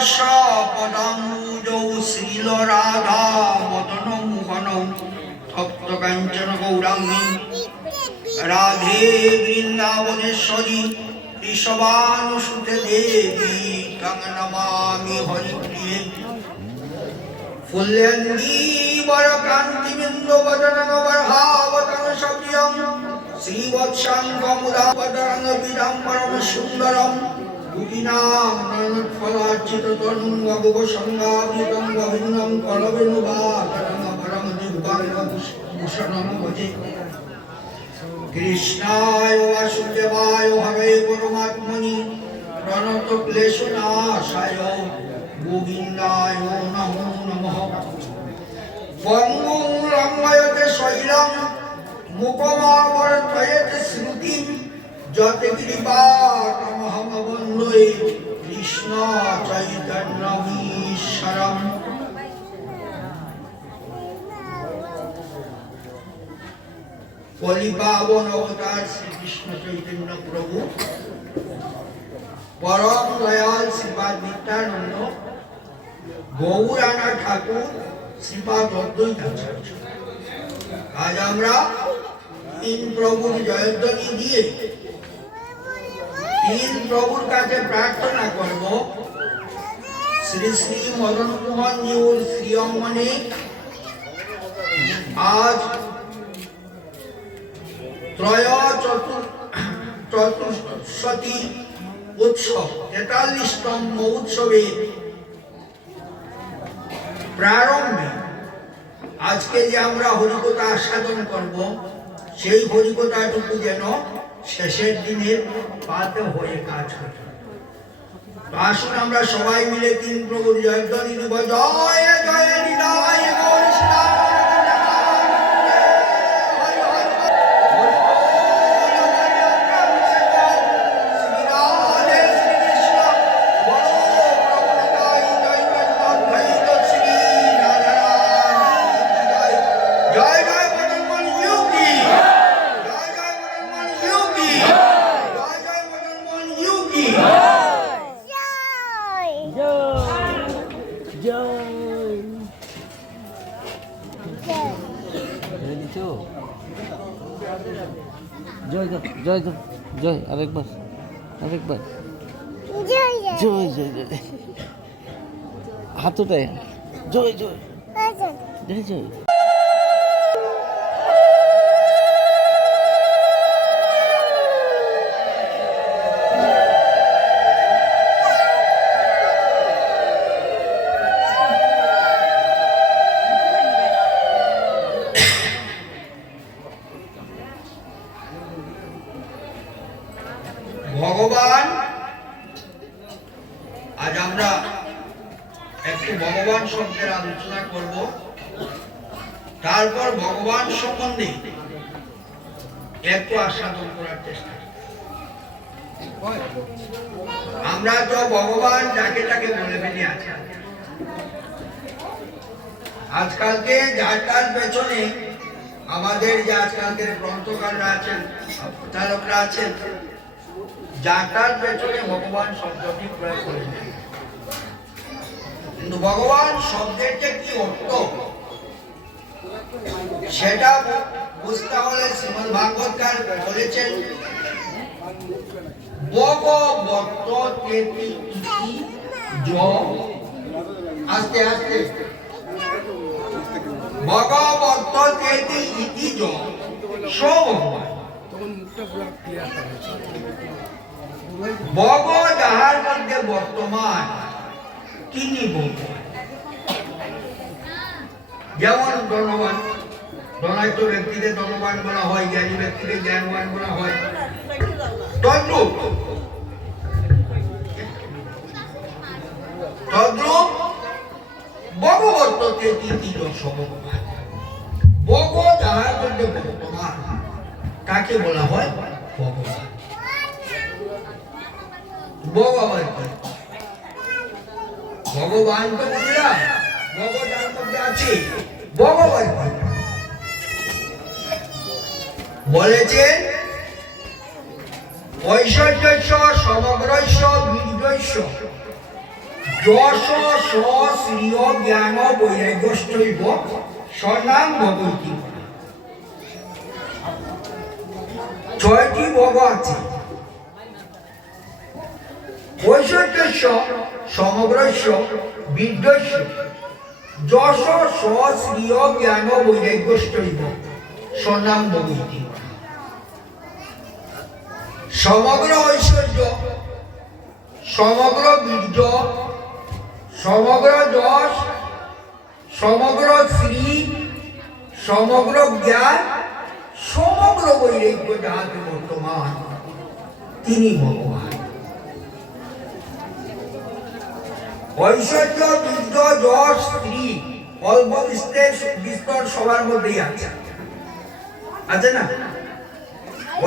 শ্রীনিবাস পদাম্বুজৌ শ্রীলরাধা বদনং মোহনং তপ্ত কাঞ্চন গৌরাঙ্গী রাধে বৃন্দাবনেশ্বরী ঋষভানুসুতে দেবী তং নমামি হরিপ্রিয়ে ফুল্যন্তি বরকান্তিবিন্দু বদনং বরহাবতং সপ্রিয়ং শ্রীবৎসাঙ্গমুদাপদং বিদম্বরং সুন্দরং গুটিনাম নয়নফলার্চিত তনুং অগুপসংগাবৃতং গভিন্নং কলবেনুবাকরং পরম দিব্যাঙ্গভূষণং ভজে কৃষ্ণায় বাসুদেবায় হরে পরমাত্মনি প্রণতক্লেশনাশায় গোবিন্দায় নমো নমঃ পঙ্গুং লঙ্ঘয়তে শৈলং মুখমাবর্তয়েতে শ্রুতিম যত কৃপাতমহং বন্দে কৃষ্ণ চৈতন্যমীশ্বরম। কলিপাবন অবতার শ্রীকৃষ্ণ চৈতন্য প্রভু পরম দয়াল শ্রীপাদ নিত্যানন্দ গৌরাঙ্গ ঠাকুর শ্রীপাদ অদ্বৈতাচার্য। আজ আমরা তিন প্রভুর জয়ধ্বনি দিয়ে তিন প্রভুর কাছে প্রার্থনা করব শ্রী শ্রী মদন মোহন জিউর শ্রী অঙ্গনে আজ চতুর্শতী উৎসব 43তম উৎসবের প্রারম্ভে আজকে যে আমরা হরিকথা আস্বাদন করব সেই হরিকথাটুকু যেন শেষের দিনের পাতে হয়ে কাজ করে। আসুন আমরা সবাই মিলে তিন প্রভুর জয়ধ্বনি দেব। জয় জয় নিতাই গৌর শ্রীরাম। জয় জয় জয় আরেকবার জয় জয় জয় হাত উঠায় জয় জয় জয় জয়। ভগবান, আজ আমরা একটু ভগবান শব্দের আলোচনা করব, তারপর ভগবান সম্বন্ধে একটু আস্বাদন করার চেষ্টা। আমরা তো ভগবান যাকে তাকে বলে ফেলি আজকালকে যার তার পেছনে আমাদের যে আজকালকের গ্রন্থকাররা আছেন, প্রচারকরা আছেন, যার পেছনে ভগবান শব্দটি প্রয়োগ করেছেন। কিন্তু ভগবান শব্দের যে কি অর্থ সেটা বুঝতে হলে শ্রীমদ ভাগবতকার বলেছেন ভগবতেতি ইতি য, আস্তে আস্তে, ভগবতেতি ইতি য ভগবান। ভগ যাহার মধ্যে বর্তমান তিনি ভগবান। যেমন ধনবান, ধনাঢ্য ব্যক্তিকে ধনবান বলা হয়, জ্ঞানী ব্যক্তিকে জ্ঞানবান বলা হয়। তদ্রূপ ভগবতেতি ইতি য ভগবান। ভগ যাহার মধ্যে বর্তমান তাকে বলা হয় ভগবান। ভগবান ভগবান তো বুঝলাম, ভগবান মধ্যে আছে, ভগবান বলেছেন ঐশ্বর্যস্য সমগ্রস্য বীর্যস্য যশ শ্রিয় জ্ঞান বৈরাগ্যষ্টৈব স্বনাম ভগবতী। ছয়টি ভোগ আছে। ঐশ্বর্যস্য সমগ্রস্য বিদ্যস্য যশ শ্রিয় জ্ঞান বৈরাগ্যষ্টৈব স্বনাম ভগবতী। সমগ্র ঐশ্বর্য, সমগ্র বীর্য, সমগ্র যশ, সমগ্র শ্রী, সমগ্র জ্ঞান, সমগ্র বৈরাগ্য যাহাতে বর্তমান, তিনি ভগবান। ঐশ্বর্য, বীর্য, যশ, স্ত্রী অল্প বিস্তর সবার মধ্যেই আছে, আছে না?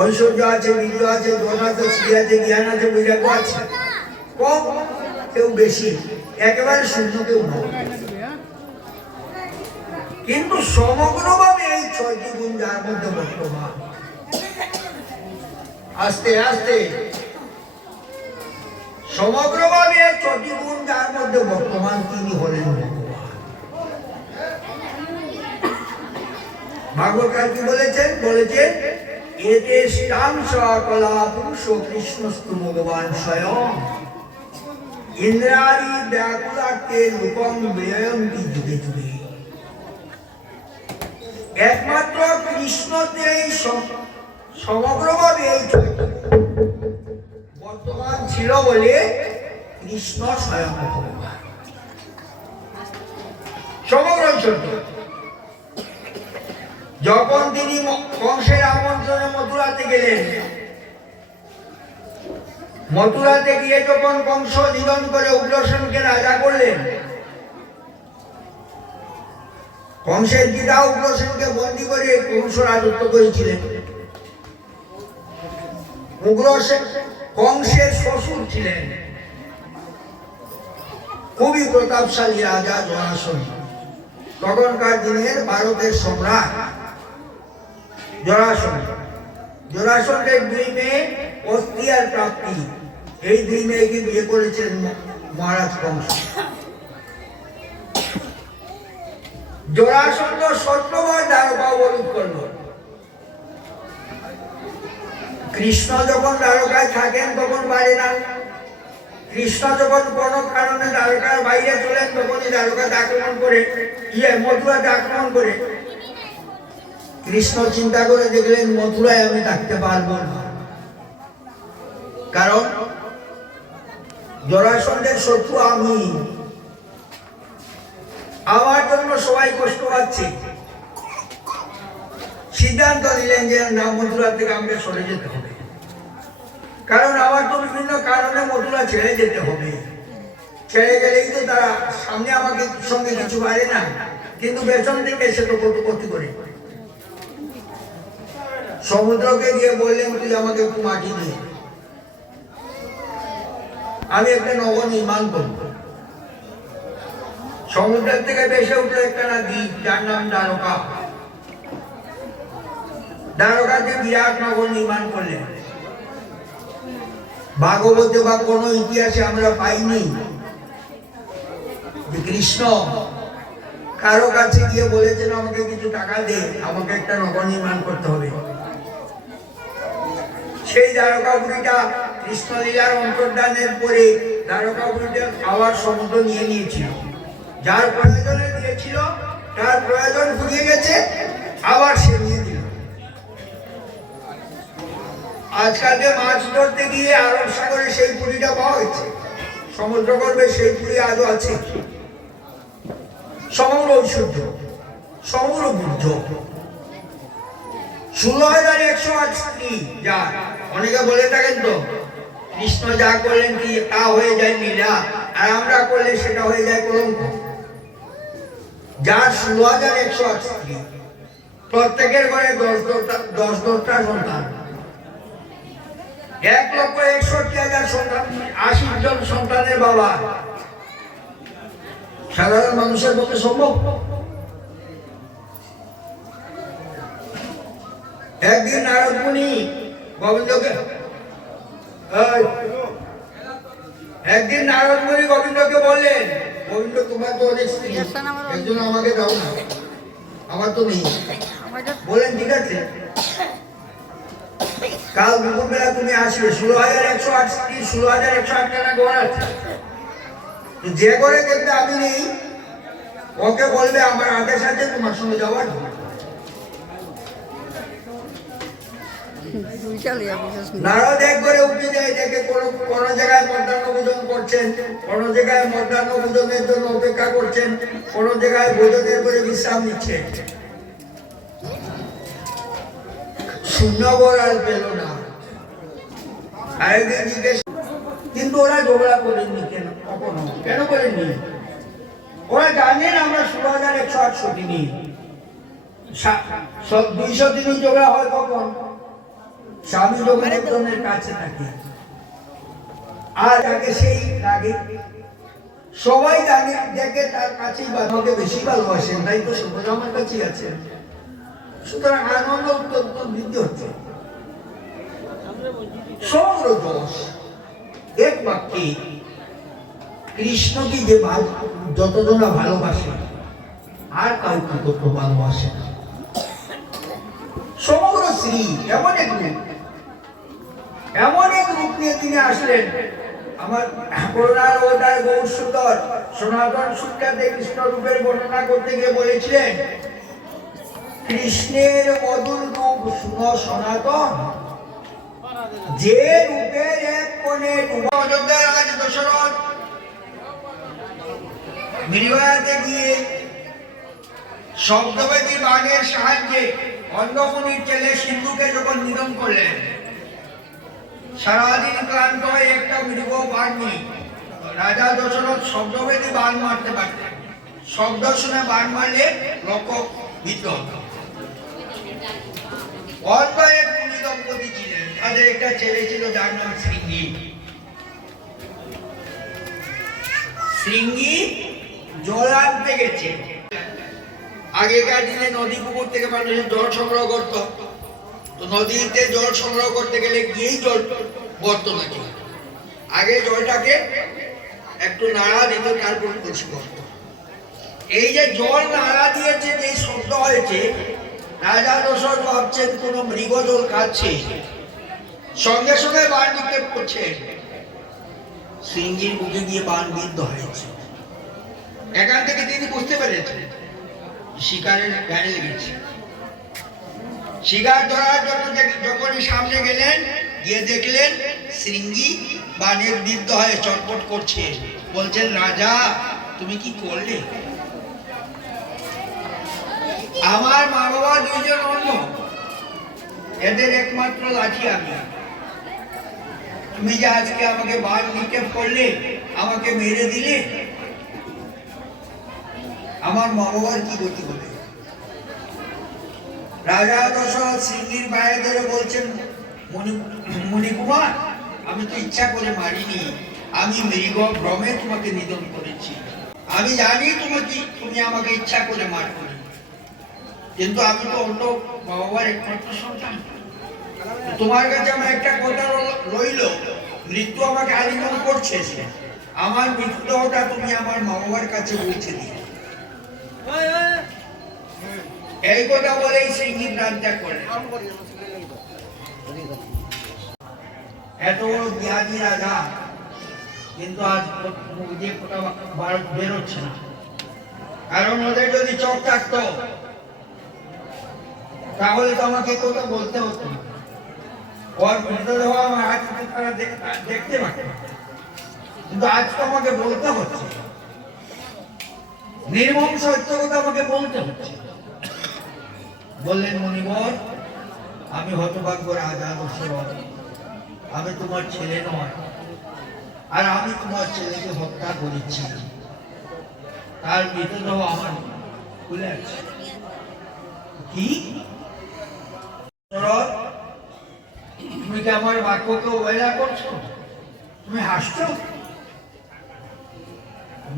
ঐশ্বর্য আছে, বীর্য আছে, যশ আছে, স্ত্রী আছে, জ্ঞান আছে, বৈরাগ্য আছে। কম কেউ বেশি, একেবারে শূন্য কেউ নয়। কিন্তু সমগ্রভাবে এই ছয়টি গুণ যার মধ্যে বর্তমান, আস্তে আস্তে সমগ্রভাবে ছয়টি গুণ যার মধ্যে বর্তমান, তিনি হলেন ভগবান। ভাগবত কি বলেছেন? বলেছেন এতে স্থান সকলা পুরুষ কৃষ্ণস্তু ভগবান স্বয়ং ইন্দ্রাদি ব্যাকুলার্থে রূপং বিয়ন্তি যুগে যুগে। একমাত্র কৃষ্ণতে সমগ্রভাবে এই বর্তমান ছিল বলে কৃষ্ণ স্বয়ং ভগবান। সমগ্র সত্য। যখন তিনি কংসের আমন্ত্রণে মথুরাতে গেলেন, মথুরাতে গিয়ে যখন কংস নিধন করে উগ্রসেনকে রাজা করলেন, কংসের পিতা উগ্রসেনকে বন্দী করে কংস রাজত্ব করেছিলেন। উগ্রসেন কংসের শ্বশুর ছিলেন খুবই প্রতাপশালী রাজা জরাসন। তখনকার দিনের ভারতের সম্রাট জরাসন। জরাসনের দুই মেয়ে অস্থি আর প্রাপ্তি, এই দুই মেয়েকে বিয়ে করেছেন মহারাজ কংস। জরাসন্ধ সত্যবার দ্বারকা অবরোধ করল। কৃষ্ণ যখন দ্বারকায় থাকেন তখন বাড়ে না। কৃষ্ণ যখন কোন কারণে দ্বারকার বাইরে চলেন তখনই দ্বারকাতে আক্রমণ করে, মথুরাতে আক্রমণ করে। কৃষ্ণ চিন্তা করে দেখলেন মথুরায় আমি থাকতে পারবো না, কারণ জরাসন্ধের শত্রু আমি, আমার জন্য সবাই কষ্ট পাচ্ছে। সিদ্ধান্ত নিলেন যে না, মথুরা থেকে আমাকে সরে যেতে হবে, কারণ আমার তো বিভিন্ন কারণে মথুরা ছেড়ে যেতে হবে। ছেড়ে গেলেই তো তারা সামনে আমাকে সঙ্গে কিছু পারে না, কিন্তু পেছন থেকে সে তো কত ক্ষতি করে। সমুদ্রকে গিয়ে বললেন তুই আমাকে একটু মাটি দিয়ে, আমি একটা নগর নির্মাণ করব। সমুদ্রের থেকে ভেসে উঠলো একটা দ্বীপ, যার নাম দ্বারকা। দ্বারকাতে বিরাট নগর নির্মাণ করলেন। ভাগবতে বা কোন ইতিহাসে আমরা পাইনি যে কৃষ্ণ কারো কাছে গিয়ে বলেছেন আমাকে কিছু টাকা দে, আমাকে একটা নগর নির্মাণ করতে হবে। সেই দ্বারকাপুরীটা কৃষ্ণলীলার অন্তর্ধানের পরে দ্বারকাপুরীটা আবার সমুদ্র নিয়ে নিয়েছিল। যার প্রয়োজনে দিয়েছিল তার প্রয়োজন ফুরিয়ে গেছে, আবার সে নিয়ে দিল। আজকালকে মাছ ধরতে গিয়ে আরব সাগরে সেই পুরীটা পাওয়া গেছে, সমুদ্র গর্ভে সেই পুরী আজও আছে। সমগ্র ঐশ্বর্য, সমগ্র বুদ্ধ, 16,108 স্ত্রী। যা অনেকে বলে থাকেন তো কৃষ্ণ যা করলেন কি তা হয়ে যায় লীলা, আর আমরা করলে সেটা হয়ে যায় কলঙ্ক। যার 16,108 স্ত্রী, প্রত্যেকের ঘরে 10-10টা সন্তান, 1,61,000 সন্তান, 80 জন সন্তানের বাবা। সাধারণ মানুষের পক্ষে সম্ভব? একদিন নারদ মুনি গোবিন্দকে বললেন তোমার তো অনেক স্ত্রী, একজন আমাকে দাও না, আমার তো নেই। বলেন ঠিক আছে, কাল দুপুরবেলা তুমি আসবে। 16,108 স্ত্রী, 16,108 টাকা ঘর আছে। যে ঘরে দেখবে আমি নেই, ওকে বলবে আমার আদেশ আছে তোমার সঙ্গে যাওয়ার। নারদ এক করে উঠে যায়, দেখে কোনো জায়গায় মধ্যাহ্ন ভোজন করছেন, কোনো জায়গায় মধ্যাহ্ন ভোজনের জন্য অপেক্ষা করছেন, কোনো জায়গায় ভোজনের করে বিশ্রাম নিচ্ছে। শূন্য ঘর আর পেল না। আরেকদিন জিজ্ঞেস, কিন্তু ওরা ঝগড়া করেননি কেন? কখনো কেন করেননি? ওরা জানেন আমরা 16,108 নিই। 200 দিনই ঝগড়া হয় কখন? স্বামী যখন একজনের কাছে থাকে আর তাকে সেই রাগে সবাই জানে, দেখে তার কাছেই আমাকে বেশি ভালোবাসেন, তাই তো সবাই আমার কাছেই আছেন। সুতরাং আনন্দ অত্যন্ত বৃদ্ধি হচ্ছে। সমগ্র দোষ এক বাক্যে কৃষ্ণকে যে যতজনা ভালোবাসে আর কাউকে তত ভালোবাসে না। সমগ্র শ্রী এমন এক রূপ নিয়ে তিনি আসলেন। আমার করুণার অবতার গৌর সুন্দর সনাতন সূত্রাতে কৃষ্ণ রূপের বর্ণনা করতে গিয়ে বলেছিলেন, কৃষ্ণের মধুর রূপ শুনো সনাতন, যে রূপের এক কোণে অযোধ্যার রাজ দশরথ মিরিবাতে গিয়ে শব্দবেদী বাণের সাহায্যে অন্ধমুনির ছেলে সিন্ধুকে যখন নিধন করলেন, সারাদিন ক্লান্ত হয়ে একটা মৃগ পাননি। রাজা দশরথ শব্দবেদী বাণ মারতে পারতেন, শব্দ শুনে বাণ মারলে লক্ষ্য বিদ্ধ হতো। অল্প এক মুনি দম্পতি ছিলেন, তাদের একটা ছেলে ছিল যার নাম শৃঙ্গি। শৃঙ্গি জল আনতে গেছে। আগেকার দিনে নদী পুকুর থেকে মানুষের জল সংগ্রহ করত, তো নদীতে জল সংগ্রহ করতে গেলে গিয়েই জল ভরত নাকি। আগে জলটাকে একটু নাড়া দিত, তারপর কলসি করত। এই যে জল নাড়া দিয়েছে, যে শব্দ হয়েছে, রাজা দশরথ ভাবছেন কোন মৃগ জল খাচ্ছে, সঙ্গে সঙ্গে বাণ নিক্ষেপ করছে। সিংহীর মুখে গিয়ে বাণ বিদ্ধ হয়েছে। এখান থেকে তিনি বুঝতে পেরেছেন শিকারের গায়ে লেগেছে। শিকার ধরার জন্য যখনই সামনে গেলেন, গিয়ে দেখলেন শৃঙ্গি বাণের বিদ্ধ হয়ে চটপট করছে। বলছেন, রাজা তুমি কি করলে? আমার মা বাবা দুইজন অন্য, এদের একমাত্র লাঠি আমি। তুমি যে আজকে আমাকে বাণ নিক্ষেপ করলে, আমাকে মেরে দিলে, আমার মা বাবার কি গতি হবে? রাজা দশরথ সিংহীর পায়ে ধরে বলছেন, মুনিকুমার, আমি তো ইচ্ছা করে মারিনি, আমি মৃগ ভ্রমে তোমাকে নিধন করেছি। আমি জানি তুমি আমাকে ইচ্ছা করে মারনি, কিন্তু আমি তো অন্য মা বাবার একমাত্র সন্তান। তোমার কাছে আমার একটা কথা রইল, মৃত্যু আমাকে আলিঙ্গন করছে, আমার মৃত্যুটা তুমি আমার মা বাবার কাছে পৌঁছে দিও। এই কথা বলেই সিংহী প্রাণ ত্যাগ করলেন। এত বড় জ্ঞানী রাজা, কিন্তু আজ যে কথা বেরোচ্ছে না, কারণ ওদের যদি চোখ থাকতো তাহলে তো আমাকে কথা বলতে হতো। ওর মৃতদেহ আমার হাত তারা দেখতে পারে, কিন্তু আজ তো আমাকে বলতে হচ্ছে, নির্মম সত্য কথা আমাকে বলতে হচ্ছে। বললেন, মুনিবর, আমি হতভাগ্য রাজা দশরথ, আমি তোমার ছেলে নয়, আর আমি তোমার ছেলেকে হত্যা করেছি। তার মৃতদেহ আমার খুলে আছে। কি তুমি কি আমার বাক্যকে অবহেলা করছো? তুমি হাসছো?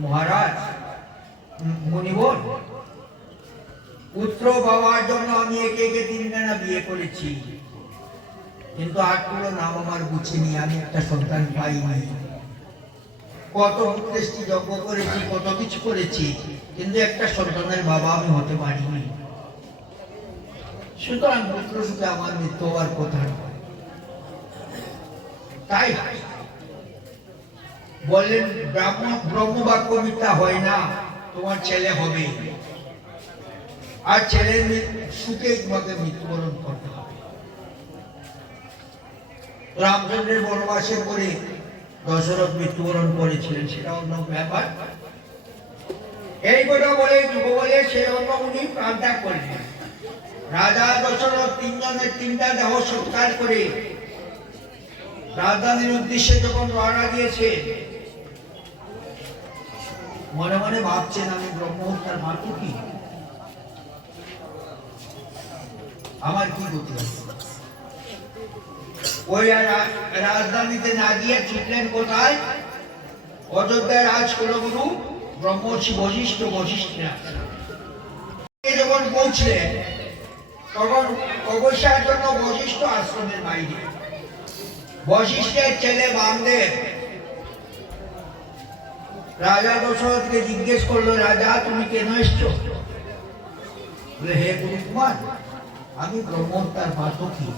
মহারাজ, মুনিবর, পুত্র পাওয়ার জন্য আমি একে একে 3খানা বিয়ে করেছি, কিন্তু 8 নাম আমার গুছিনি, আমি একটা সন্তান পাইনি। কত পুত্রেষ্টি যজ্ঞ করেছি, কত কিছু করেছি, কিন্তু একটা সন্তানের বাবা আমি হতে পারিনি। সুতরাং পুত্র সুখে আমার মৃত্যু হওয়ার কথা নয়। তাই বললেন ব্রহ্মবাক্য মিথ্যা হয় না, তোমার ছেলে হবে, আর ছেলের সুখে তোমাকে মৃত্যুবরণ করতে হবে। রামচন্দ্রের বনবাসের পরে দশরথ মৃত্যুবরণ করেছিলেন, সেটা অন্য ব্যাপার। এই কথা বলে যুব বলে সে অন্য উনি প্রাণত্যাগ করলেন। রাজা দশরথ তিনজনের তিনটা দেহ সৎকার করে রাজধানীর উদ্দেশ্যে যখন রওনা দিয়েছে, মনে মনে ভাবছেন আমি ব্রহ্মহত্যার মাতু কি, আমার কি গতি আছে। ওই রাজধানীতে না গিয়ে ছুটলেন কোথায়? অযোধ্যার রাজকুলগুরু ব্রহ্মর্ষি বশিষ্ঠ যখন পৌঁছলেন, তখন তপস্যার জন্য বশিষ্ঠ আশ্রমের বাইরে বশিষ্ঠের ছেলে বামদেব রাজা দশরথকে জিজ্ঞেস করলো, রাজা তুমি কেন এসছো? বলে, হে গুরুকুমার, আমি ব্রহ্মহত্যার পাতকী।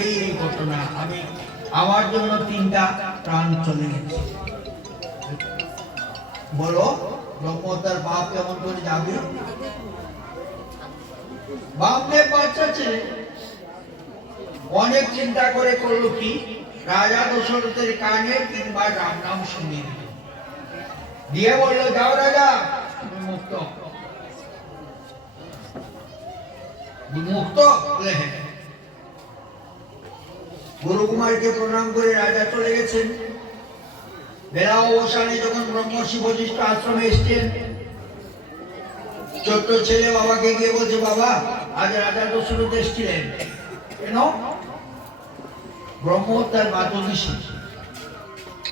এই ঘটনা, আমি আমার জন্য তিনটা প্রাণ চলে গেছে। বলো ব্রহ্মহত্যার পাপ কেমন করে যাবে? বামদেব বাচ্চা ছেলে অনেক চিন্তা করে করলো কি, রাজা দশরথের কানে তিনবার রাম নাম শুনিয়ে দিল, দিয়ে বললো, যাও রাজা, তুমি মুক্ত। মুক্ত? বলে হ্যাঁ। গুরুকুমারকে প্রণাম করে রাজা চলে গেছেন। বেলা অবসানে যখন ব্রহ্মর্ষি বশিষ্ঠ আশ্রমে এসছেন, ছোট্ট ছেলে বাবাকে গিয়ে বলছে, বাবা আজ রাজা দশরথ এসেছিলেন, কেন? ব্রহ্মহত্যার মাতঙ্গী,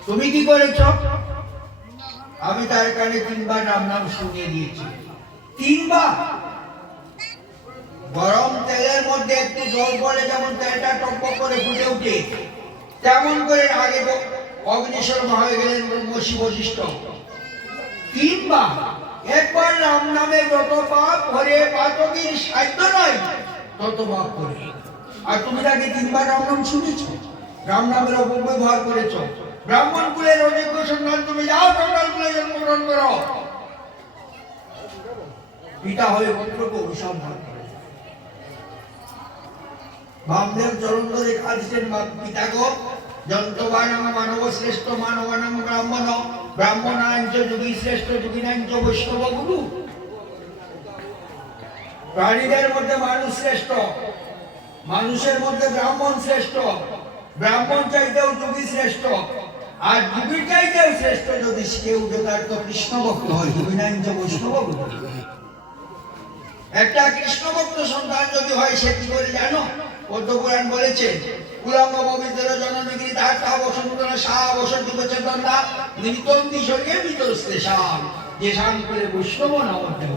তুমি কি করেছ? আমি তার কানে তিনবার রাম নাম শুনিয়ে দিয়েছি। তিনবার? গরম তেলের মধ্যে একটু জল পড়ে যেমন তেলটা টকবক করে ফুটে উঠে, তেমন করে আগে অগ্নিশর্মা হয়ে গেলেন ব্রহ্মর্ষি বশিষ্ঠ। তিনবার? একবার রাম নামে যত পাপ হরে পাতকীর সাধ্য নয় তত পাপ করে, আর তুমি তাকে তিনবার রাম নাম শুনেছ, রাম নামের অপব্যবহার করেছ। ব্রাহ্মণ কুলের অযোগ্য সন্তান, তুমি যাও চন্ডাল কুলে জন্মগ্রহণ করো। পিতা হয়ে পুত্রকে অভিশাপ দান করে। বামদেব চরণ ধরে কাঁদছেন, পিতা গো, যন্ত্রবানাং মানব শ্রেষ্ঠ মানবানাং ব্রাহ্মণ, ব্রাহ্মণাঞ্চ যোগী শ্রেষ্ঠ যোগিনাঞ্চ বৈষ্ণব গুরু। প্রাণীদের মধ্যে মানুষ শ্রেষ্ঠ, মানুষের মধ্যে ব্রাহ্মণ শ্রেষ্ঠ, ব্রাহ্মণ চাইতেও যোগী শ্রেষ্ঠ, আর যোগীর চাইতেও শ্রেষ্ঠ যদি কেউ যথার্থ কৃষ্ণ ভক্ত হয়, যোগিনাঞ্চ বৈষ্ণব গুরু। একটা কৃষ্ণ ভক্ত সন্তান যদি হয়, সে কি করে জানো? পদ্মপুরাণ বলেছে, কুলাঙ্গ পবিত্র জননীগিরি তার্থা বসন্তরা সা বসতি বচেতনরা নিতন্তি সরিয়ে বিতরস্তে শাম, যে শাম করে বৈষ্ণব নামদেব।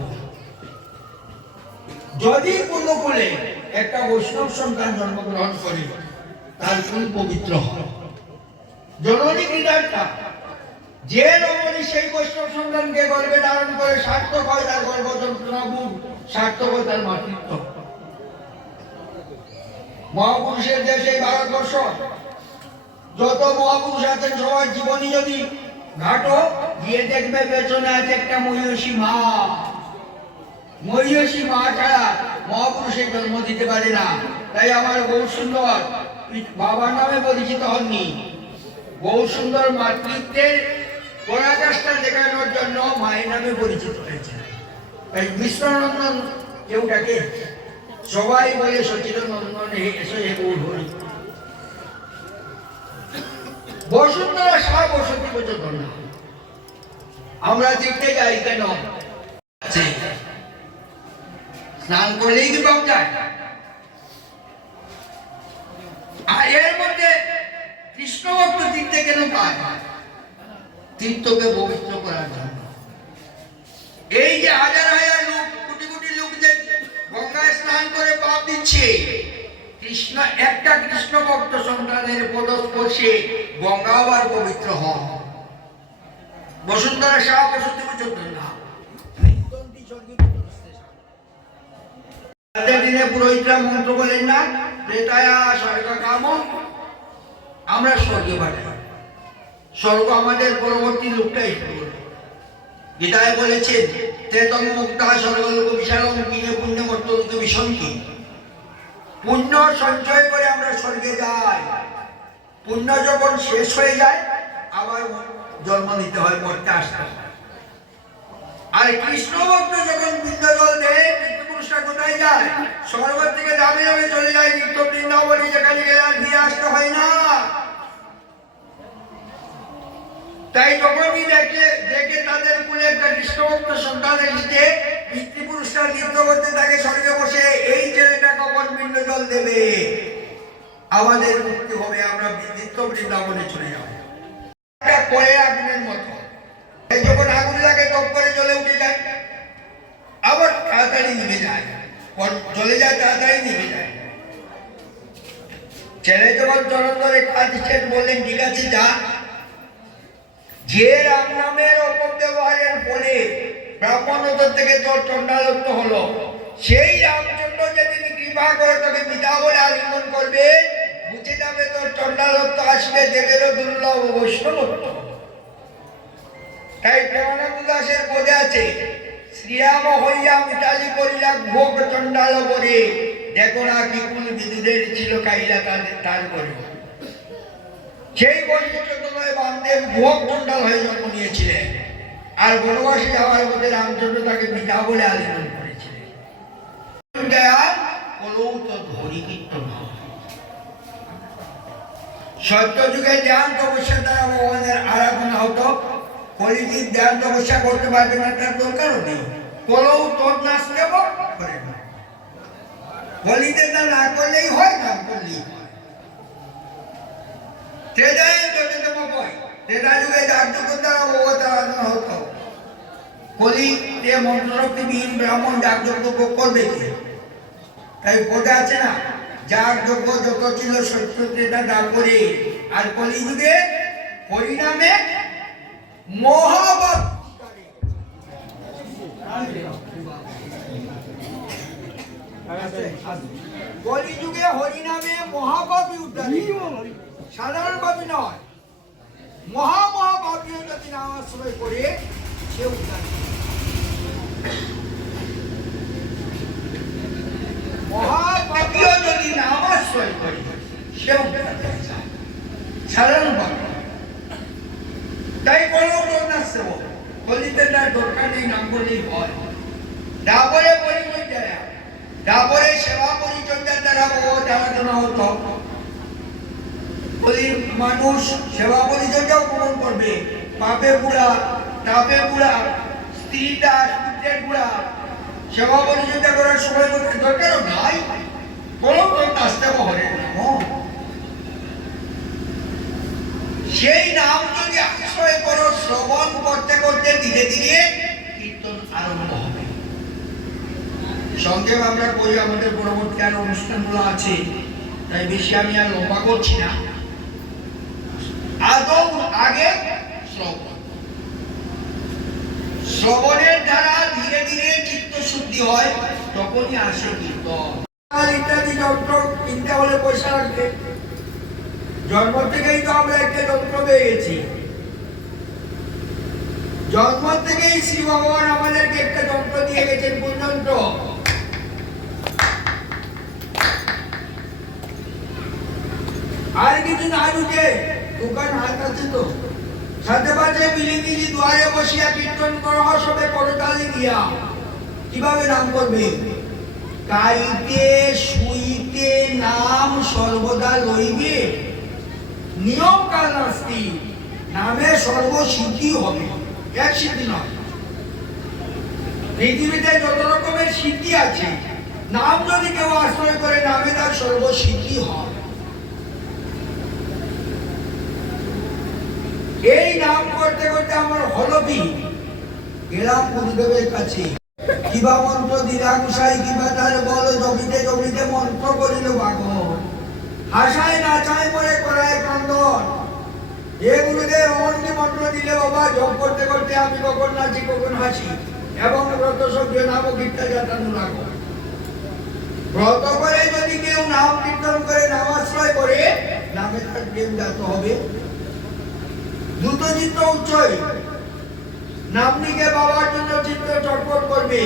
যদি কোনো কুলে একটা বৈষ্ণব সন্তান জন্মগ্রহণ করে, তার কুল পবিত্র হয়। জননী কৃতার্থা, যে রমণী সেই বৈষ্ণব সন্তানকে গর্ভে ধারণ করে, সার্থক হয় তার গর্ভ যন্ত্রণা গুণ, সার্থক হয় তার মাতৃত্ব। মহাপুরুষের দেশে ভারতবর্ষ যত মহাপুরুষ আছেন, সবার জীবনী যদি ঘাটো, গিয়ে দেখবে পেছনে আছে একটা মহিষী মা। মহিষী মা ছাড়া মহাপুরুষের জন্ম দিতে পারে না। তাই আমার বহু সুন্দর বাবার নামে পরিচিত হননি, বহু সুন্দর মাতৃত্বের পরাকাষ্ঠা দেখানোর জন্য মায়ের নামে পরিচিত হয়েছে। তাই বিষ্ণুনন্দন কেউ ডাকে, সবাই বলে সচিদানন্দন এসে গৌর হরি। বসুন্ধরা সা বসতি বচেতনা। আমরা দেখতে যাই কেন? স্নান করলেই কি পাপ যায়? আর এর মধ্যে কৃষ্ণ ভক্ত তীর্থে কেন পায়? তীর্থকে পবিত্র করার জন্য। এই যে হাজার হাজার লোক, কোটি কোটি লোক যে গঙ্গায় স্নান করে পাপ দিচ্ছে, কৃষ্ণ একটা কৃষ্ণ ভক্ত সন্তানের পদস্পর্শে গঙ্গা আবার পবিত্র হয়। বসুন্ধরা শাহ বসুন্ধরা চন্দ্র না দিনে পুরোহিতরা মন্ত্র বলেন না, প্রেতায়া স্বর্গ কাম, আমরা স্বর্গে পাঠাই। স্বর্গ আমাদের পরবর্তী লোকটাই গীতায় বলেছেন, তেতং মুক্তা স্বর্গলোক বিশালং কিনে পুণ্য মর্তলোক বিসংকি। পুণ্য সঞ্চয় করে আমরা স্বর্গে যাই, পুণ্য যখন শেষ হয়ে যায় আবার জন্ম নিতে হয়, মরতে আসতে হয়। আর কৃষ্ণ ভক্ত যখন পিণ্ড জল দেয়, পিতৃপুরুষরা কোথায় যায়? স্বর্গ থেকে দামে দামে চলে যায় নিত্য বৃন্দাবনে, যেখানে গেলে আর ফিরে আসতে হয় না। তাই যখনই দেখে তাদের কুলে একটা কৃষ্ণ ভক্ত সন্তান এসেছে, পিতৃপুরুষরা নৃত্য করতে থাকে স্বর্গে বসে, এই ছেলেটা কখন পিণ্ড জল দেবে, আমাদের মুক্তি হবে, আমরা নিত্য বৃন্দাবনে চলে যাবো। করে আগুনের মতো, যখন আগুন লাগে টপ করে জ্বলে উঠে যায়, আবার তাড়াতাড়ি নিভে যায়, জ্বলে যায় তাড়াতাড়ি নিভে যায়। ছেলে যখন চরণ ধরে কাজ বললেন, ঠিক আছে যা, যে রাম নামের অপব্যবহারের ফলে ব্রাহ্মণত্ব থেকে তোর চণ্ডালত্ব হলো, সেই রামচন্দ্র যেদিন কৃপা করে তোকে পিতা বলে আলিঙ্গন করবে, বুঝে যাবে তোর চণ্ডালত্ব আসবে, দেবেরও দুর্লভ বৈষ্ণবত্ব। তাই প্রেমানন্দ দাসের পদে আছে, শ্রীরাম হইয়া মিতালি করিলা ভোগ চণ্ডাল করে, দেখো না কি কুল বিদুদের ছিল কাইলা তার করে। সেই বৈষ্ণব বামদেব ভোগ চণ্ডাল হয়ে জন্ম নিয়েছিলেন, আর বনবাসী যাওয়ার মধ্যে রামচন্দ্র তাকে পিতা বলে আলিঙ্গন করেছিলেন। সত্য যুগে ধ্যান তপস্যা দ্বারা ভগবানের আরাধনা হতো, কলিযুগে ধ্যান তপস্যা করতে পারবে না, তার দরকারও নেই। কলৌ তোর নাচ নেব করে না, কলিতে তা না করলেই হয়, না করলেই হয়। ত্রেতায় যততম কয়, ত্রেতা যুগে যাগযজ্ঞ দ্বারা ভগবত আরাধনা হতো, কলিতে মন্ত্রশক্তিবিহীন ব্রাহ্মণ যাগযজ্ঞ করবে কি? তাই পদে আছে না, যাগযজ্ঞ যত ছিল সত্য ত্রেতা দাপরে, আর কলিযুগে হরিনামে মহাপাপ। কলিযুগে হরিনামে মহাপাপী উদ্ধারী, সাধারণ পাপী নয়, মহাপাপীও যদি নাম আশ্রয় করে সে উদ্ধার। মহাপাপীও যদি নাম আশ্রয় করে সে উদ্ধার, সাধারণ পাপী। তাই বলো নাচতে বলো, কলিতে তার দরকার নেই, নাম করলেই হয়। ডাবরে পরিচর্যা, ডাবরে সেবা পরিচর্যার দ্বারা ভগবত আরাধনা হতো। মানুষ সেবা পরিচর্যাও গ্রহণ করবে, পাপে বুড়া, তাপে বুড়া, স্ত্রীটা পুত্রের বুড়া, সেবা পরিচর্যা করার সময় দরকারও নাই। বলো নাচতে হরে নাম, সেই নাম যদি আশ্রয় করো, শ্রবণ করতে করতে ধীরে ধীরে কীর্তন আরম্ভ হবে। সংক্ষেপ আমরা করি, আমাদের পরবর্তী আরো অনুষ্ঠানগুলো আছে, তাই বেশি আমি আর লম্বা করছি না। আদৌ আগে শ্রবণের দ্বারা ধীরে ধীরে চিত্ত শুদ্ধি হয়, তখনই আসে কীর্তন। ইত্যাদি যন্ত্র কিনতে হলে পয়সা লাগবে, জন্ম থেকেই তো আমরা একটা যন্ত্র পেয়ে গেছি। জন্ম থেকেই শ্রী ভগবান আমাদেরকে একটা যন্ত্র দিয়ে গেছেন, কোন যন্ত্র? আর কিছু না ঢুকে দোকান হাত আছে তো, সাথে পাশে বিলিগিরি দুয়ারে বসিয়া কীর্তন করা সবে করতালি দিয়া। কিভাবে নাম করবে? খাইতে শুইতে নাম সর্বদা লইবে, নিয়ম কাল নাস্তি, নামে সর্বসিদ্ধি হবে, এক সিদ্ধি নয়। পৃথিবীতে যত রকমের সিদ্ধি আছে, নাম যদি কেউ আশ্রয় করে, নামে তার সর্বসিদ্ধি হয়। এই নাম করতে করতে আমার হলো কি, গেলাম গুরুদেবের কাছে, কিবা মন্ত্র দিলা গুসাই, কিবা তার বল জমিতে জমিতে মন্ত্র করিল ভাগবত। হাসায় নাচায় পরে করায় ক্রন্দন। এগুলোকে অমনকে মন্ত্র দিলে বাবা জপ করতে করতে আমি কখন নাচি কখন হাসি এবং ব্রত সভ্য নাম কীর্তা যাত্রানো লাগো। ব্রত করে যদি কেউ নাম কীর্তন করে নামাশ্রয় করে নামে তার প্রেম জাত হবে। দ্রুত চিত্ত উচ্চই নাম নিকে বাবার জন্য চিত্ত চটপট করবে।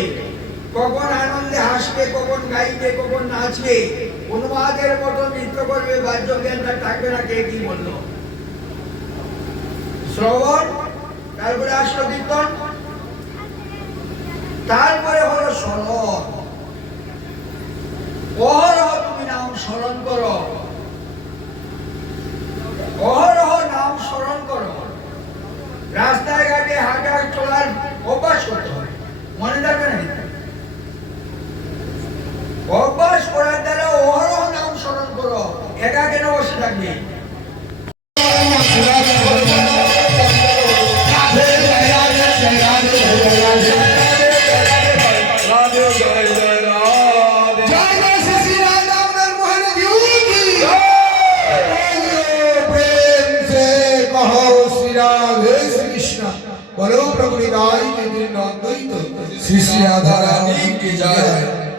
কখন আনন্দে হাসবে, কখন গাইবে, কখন নাচবে, উন্মাদের মতো নৃত্য করবে, বাহ্য জ্ঞানটা থাকবে না। কে কি বললো? শ্রবণ, তারপরে আসলো কীর্তন, তারপরে হলো স্মরণ। অহরহ তুমি নাম স্মরণ করো, অহরহ নাম স্মরণ করো। রাস্তায় ঘাটে হাঁটা চলার অভ্যাস করতে হবে, মনে থাকবে না? অভ্যাস করার দ্বারা অহরহ নাম স্মরণ করো, একা কেন বসে থাকবে? बोलो प्रभु निदाई के दिन नंदोई तो श्री श्री राधा रानी की जय।